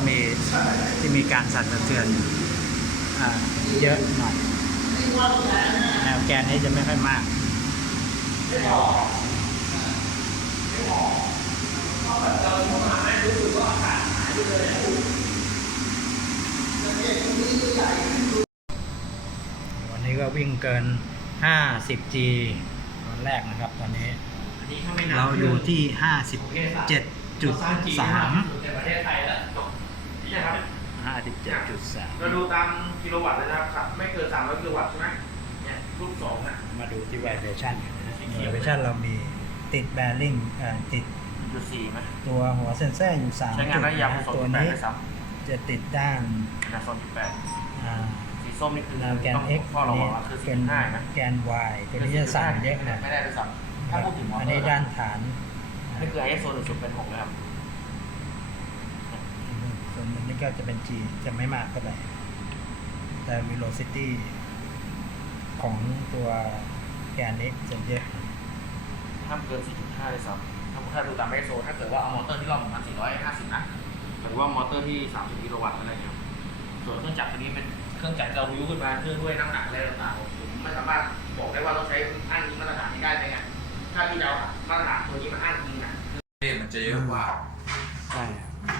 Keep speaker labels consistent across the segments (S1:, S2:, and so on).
S1: มีการสั่นสะเทือนเยอะหน่อยแนวแกนนี้จะไม่ค่อยมากวันนี้ก็วิ่งเกิน 50G ตอนแรกนะครับ ตอนนี้เราอยู่ที่ 57.3
S2: ในประเทศไทยแล้วจบนี่นะครับ
S1: 57.3
S2: เราดูตามกิโลวัตต์เลยนะครับไม่เกิน300กิโลวัตต์ใช่ไหมเนี่ยรูป2นะ
S1: มาดูที่ vibration vibration เรามีติด bearing ติด
S2: 4ไหม
S1: ตัวหัวเซ็นเซอร์อยู่3
S2: ใช้งานระยะ
S1: จุดตัวนี้จะติดด้าน
S2: ขนาด2.8สีส้มนี่คือ
S1: แนวแกน X
S2: ข้อระวั
S1: นี่
S2: งคือ
S1: เป็น
S2: 4.5นะ
S1: แกน Y ตัวนี้จะสั่นเยอะนะ
S2: ไม่ได้ด้วยซ้ำถ้าพูดถึงมอเตอร์
S1: อันนี้ด้านฐาน
S2: นี่คือ ISO 1.0เป็น6เลยครับ
S1: ส่วนอันนี้ก็จะเป็น G จะไม่มากเท่าไหร่แต่ velocity ของตัวแกน X จะเยอะ
S2: ห้ามเกิน 4.5เลยซ้ำถ้าดูตาม ISO ถ้าเกิดว่าเอามอเตอร์ที่รอบ1,450นะหรือว่ามอเตอร์ที่30กิโลวัตต์อะไรเนี่ยส่วนเครื่องจักรตัวนี้เป็นเครื่องจักรเราวิวขึ้นมาเพื่อด้วยน้ำหนักอะไรต่างๆผมไม่สามารถบอกได้ว่าเราใช้อ้างอิงมาตรฐานนี้ได้ไหมไงถ้าที่เรามาตรฐานตัวนี้มาอ้างอิงนะ
S3: มันจะเยอะกว่า
S1: ใช่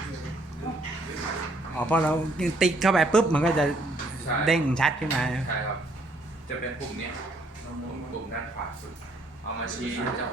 S1: พอเราติ๊กเข้าไปปุ๊บมันก็จะ
S3: ใช่
S1: เด้งชัดขึ้นมา
S3: ใช่ครับ จะเป็นปุ่มเนี้ยปุ่มด้านขวาสุด เอามาชี้จะ